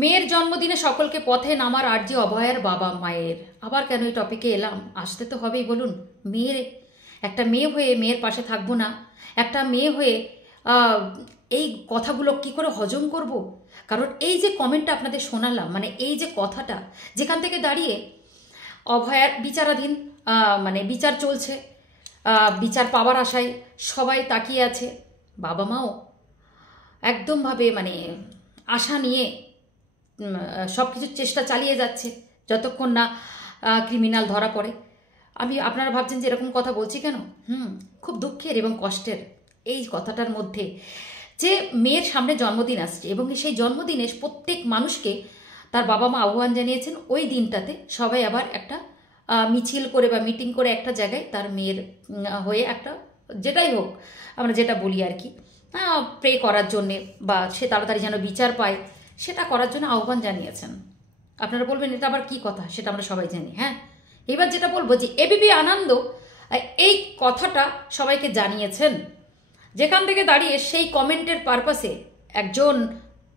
মেয়ের জন্মদিনে সকলকে পথে নামার আর্জি অভয়ার বাবা মায়ের। আবার কেন এই টপিকে এলাম? আসতে তো হবেই, বলুন। মেয়ের একটা মেয়ে হয়ে মেয়ের পাশে থাকবো না? একটা মেয়ে হয়ে আহ, এই কথাগুলো কি করে হজম করব? কারণ এই যে কমেন্টটা আপনাদের শোনালাম, মানে এই যে কথাটা, যেখান থেকে দাঁড়িয়ে অভয়ার বিচারাধীন, মানে বিচার চলছে, বিচার পাওয়ার আশায় সবাই তাকিয়ে আছে, বাবা মাও একদমভাবে মানে আশা নিয়ে সব কিছুর চেষ্টা চালিয়ে যাচ্ছে যতক্ষণ না ক্রিমিনাল ধরা পড়ে। আপনারা ভাবছেন যে এরকম কথা বলছি কেন? খুব দুঃখের এবং কষ্টের এই কথাটার মধ্যে, যে মেয়ের সামনে জন্মদিন আসছে এবং সেই জন্মদিনে প্রত্যেক মানুষকে তার বাবা মা আহ্বান জানিয়েছেন ওই দিনটাতে সবাই আবার একটা মিছিল করে বা মিটিং করে একটা জায়গায় তার মেয়ের হয়ে একটা, যেটাই হোক আমরা যেটা বলি আর কি, প্রে করার জন্যে বা সে তাড়াতাড়ি যেন বিচার পায় সেটা করার জন্য আহ্বান জানিয়েছেন। আপনারা বলবেন এটা আবার কি কথা, সেটা আমরা সবাই জানি। হ্যাঁ, এবার যেটা বলবো যে এবিপি আনন্দ এই কথাটা সবাইকে জানিয়েছেন, যেখান থেকে দাঁড়িয়ে সেই কমেন্টের পারপাসে একজন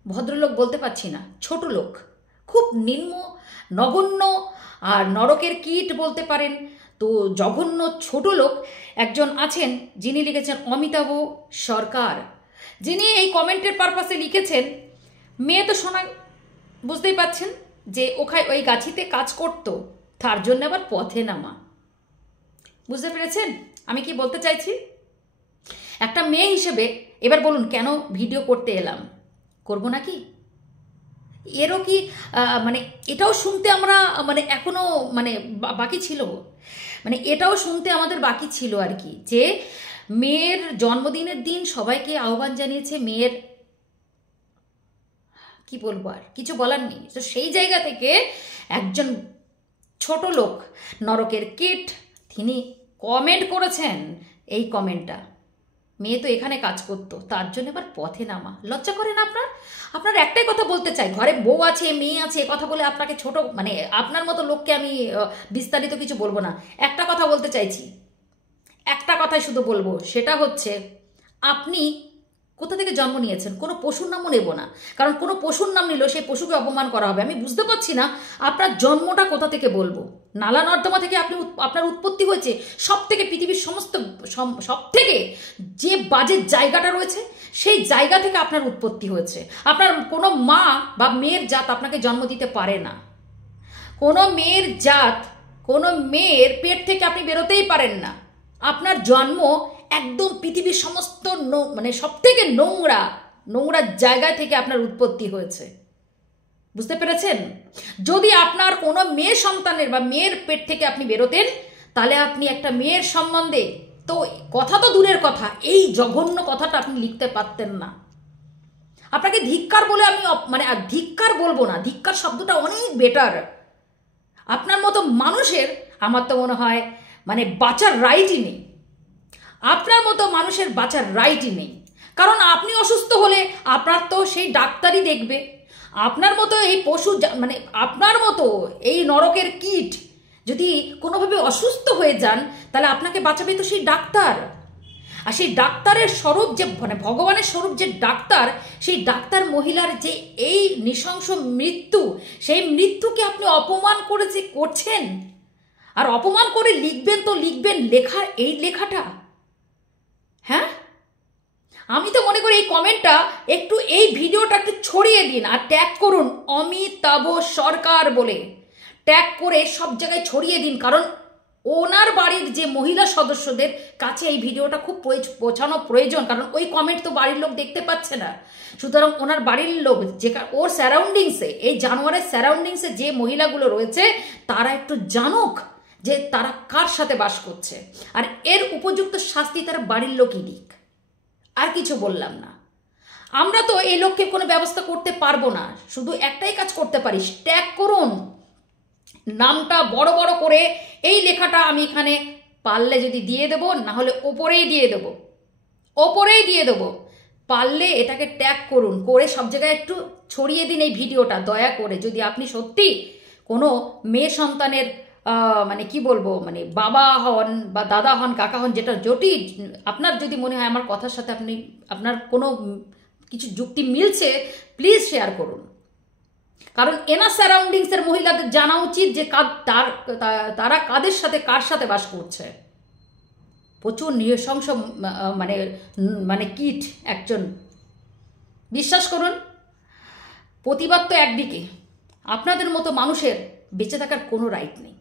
ভদ্রলোক, বলতে পারছি না, ছোট লোক, খুব নিম্ন নগণ্য আর নরকের কীট বলতে পারেন, তো জঘন্য ছোট লোক একজন আছেন যিনি লিখেছেন অমিতাভ সরকার, যিনি এই কমেন্টের পারপাসে লিখেছেন মেয়ে তো শোনা, বুঝতেই পাচ্ছেন যে ওই গাছিতে কাজ করতো, তার জন্য আবার পথে নামা। বুঝতে পেরেছেন আমি কি বলতে চাইছি? একটা মেয়ে হিসেবে এবার বলুন কেন ভিডিও করতে এলাম? করবো নাকি? এরও কি মানে এটাও শুনতে আমরা মানে এখনো মানে বাকি ছিল, মানে এটাও শুনতে আমাদের বাকি ছিল আর কি, যে মেয়ের জন্মদিনের দিন সবাইকে আহ্বান জানিয়েছে মেয়ের, কি বলবো, আর কিছু বলার নেই। তো সেই জায়গা থেকে একজন ছোট লোক নরকের কীট তিনি কমেন্ট করেছেন এই কমেন্টটা, মেয়ে তো এখানে কাজ করতো তার জন্য এবার পথে নামা। লজ্জা করে না আপনার? আপনার একটাই কথা বলতে চাই, ঘরে বউ আছে মেয়ে আছে কথা বলে আপনাকে ছোট, মানে আপনার মতো লোককে আমি বিস্তারিত কিছু বলবো না, একটা কথা বলতে চাইছি, একটা কথাই শুধু বলবো, সেটা হচ্ছে আপনি কোথা থেকে জন্ম নিয়েছেন? কোনো পশুর নামও নেব না, কারণ কোনো পশুর নাম নিলেও সেই পশুকে অপমান করা হবে। আমি বুঝতে পারছি না আপনার জন্মটা কোথা থেকে বলবো। নালা নর্দমা থেকে আপনার উৎপত্তি হয়েছে, সব থেকে পৃথিবীর সমস্ত সব থেকে যে বাজে জায়গাটা রয়েছে সেই জায়গা থেকে আপনার উৎপত্তি হয়েছে। আপনার কোনো মা বা মেয়ের জাত আপনাকে জন্ম দিতে পারে না। কোনো মেয়ের জাত, কোনো মেয়ের পেট থেকে আপনি বেরোতেই পারেন না। আপনার জন্ম একদম পৃথিবীর সমস্ত মানে সব থেকে নোংরা নোংরা জায়গা থেকে আপনার উৎপত্তি হয়েছে। বুঝতে পেরেছেন? যদি আপনার কোনো মেয়ে সন্তানের বা মেয়ের পেট থেকে আপনি বেরোতেন, তাহলে আপনি একটা মেয়ের সম্বন্ধে তো কথা তো দূরের কথা, এই জঘন্য কথাটা আপনি লিখতে পারতেন না। আপনাকে ধিক্কার বলে আমি মানে ধিক্কার বলবো না, ধিক্কার শব্দটা অনেক বেটার। আপনার মতো মানুষের আমার তো মনে হয় মানে বাঁচার রাইটই নেই। আপনার মতো মানুষের বাঁচার রাইটই নেই, কারণ আপনি অসুস্থ হলে আপনার তো সেই ডাক্তারই দেখবে। আপনার মতো এই পশু, মানে আপনার মতো এই নরকের কীট যদি কোনোভাবে অসুস্থ হয়ে যান, তাহলে আপনাকে বাঁচাবে তো সেই ডাক্তার। আর সেই ডাক্তারের স্বরূপ যে মানে ভগবানের স্বরূপ যে ডাক্তার, সেই ডাক্তার মহিলার যে এই নৃশংস মৃত্যু, সেই মৃত্যুকে আপনি অপমান করছেন। আর অপমান করে লিখবেন তো লিখবেন এই লেখাটা। হ্যাঁ, আমি তো মনে করি এই কমেন্টটা একটু, এই ভিডিওটা একটু ছড়িয়ে দিন আর ট্যাগ করুন অমিতাভ সরকার বলে, ট্যাগ করে সব জায়গায় ছড়িয়ে দিন, কারণ ওনার বাড়ির যে মহিলা সদস্যদের কাছে এই ভিডিওটা খুব পৌঁছানো প্রয়োজন, কারণ ওই কমেন্ট তো বাড়ির লোক দেখতে পাচ্ছে না। সুতরাং ওনার বাড়ির লোক, যে ওর সারাউন্ডিংসে, এই জানোয়ারের সারাউন্ডিংসে যে মহিলাগুলো রয়েছে, তারা একটু জানুক যে তারা কার সাথে বাস করছে, আর এর উপযুক্ত শাস্তি তারা বাড়ির লোকই দিক। আর কিছু বললাম না। আমরা তো এই লোককে কোনো ব্যবস্থা করতে পারবো না, শুধু একটাই কাজ করতে পারি, ট্যাগ করুন, নামটা বড় বড় করে এই লেখাটা আমি এখানে পারলে যদি দিয়ে দেবো, না হলে ওপরেই দিয়ে দেবো, পারলে এটাকে ট্যাগ করুন, করে সব জায়গায় একটু ছড়িয়ে দিন এই ভিডিওটা দয়া করে। যদি আপনি সত্যি কোনো মেয়ে সন্তানের মানে কি বলবো, মানে বাবা হন বা দাদা হন, কাকা হন, যেটা জটিল আপনার যদি মনে হয় আমার কথার সাথে আপনার কোনো কিছু যুক্তি মিলছে, প্লিজ শেয়ার করুন। কারণ এনার সারাউন্ডিংসের মহিলাদের জানা উচিত যে তারা কাদের সাথে কার সাথে বাস করছে। প্রচুর নৃশংস মানে মানে কীট একজন। বিশ্বাস করুন, প্রতিবাদ তো একদিকে, আপনাদের মতো মানুষের বেঁচে থাকার কোনো রাইট নেই।